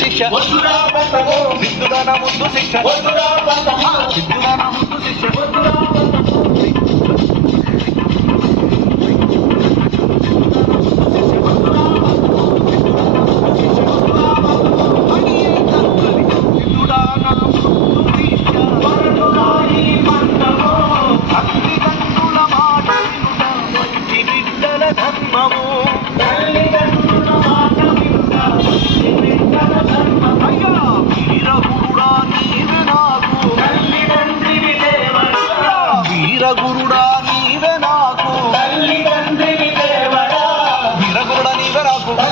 శిక్ష సిద్ధుడా నా ముందు శిక్ష సిద్ధుడా నా ముందు శిక్ష వీరగురుడా నీవే నాకు వీరగురుడా నీవే నాకు వీరగురుడా నీవే నాకు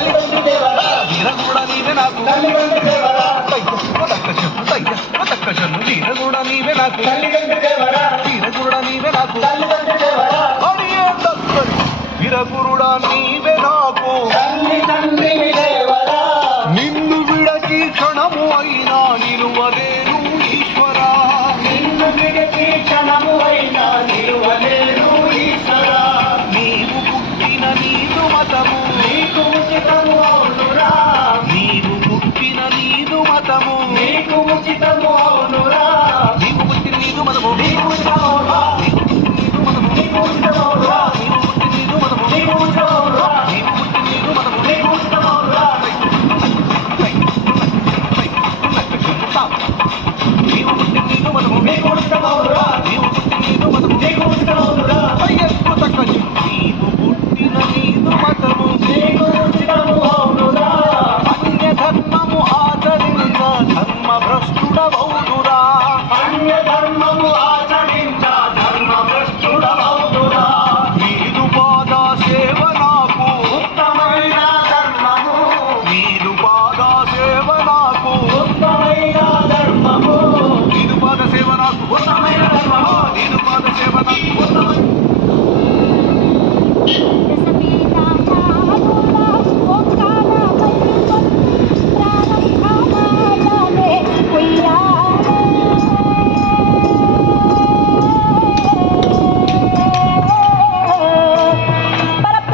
వీరగురుడా నీవే నాకు వీరగురుడా నీవే నాకు వీరగురుడా నీవే నాకు నిన్ను విడచి క్షణము అయినా నిలువలేను ఈశ్వరా నిన్ను విడచి క్షణము అయినా నిలువలేను ఈశ్వరా నీవు పుట్టిన నీదు మతము నీకు ఉచితము అవునురా నీవు పుట్టిన నీదు మతము నీకు ఉచితము అవునురా నీవు పుట్టిన నీదు మతము నీకు ఉచితమవురా నీవు పుట్టిన నీదు మతము నీకు ఉచితమవురా నీవు పుట్టిన నీదు మతము నీకు ఉచితమవురా నీవు పుట్టిన నీదు మతము నీకు ఉచితమవురా నీవు పుట్టిన నీదు మతము నీకు ఉచితమవురా నీవు పుట్టిన నీదు మతము నీకు ఉచితమవురా నీవు పుట్టిన నీదు మతము నీకు ఉచితము అవునురా అన్య ధర్మము ఆచరించ ధర్మ భ్రష్టుడవౌదురా అన్య ధర్మము ఆచరించ ధర్మ భ్రష్టుడవౌదురా నీదు పాద సేవ నాకు ఉత్తమైన ధర్మము నీదు పాద సేవ నాకు ఉత్తమైన ధర్మము నీదు పాద సేవ నాకు ఉత్తమైన ధర్మము నీదు పాద సేవ నాకు This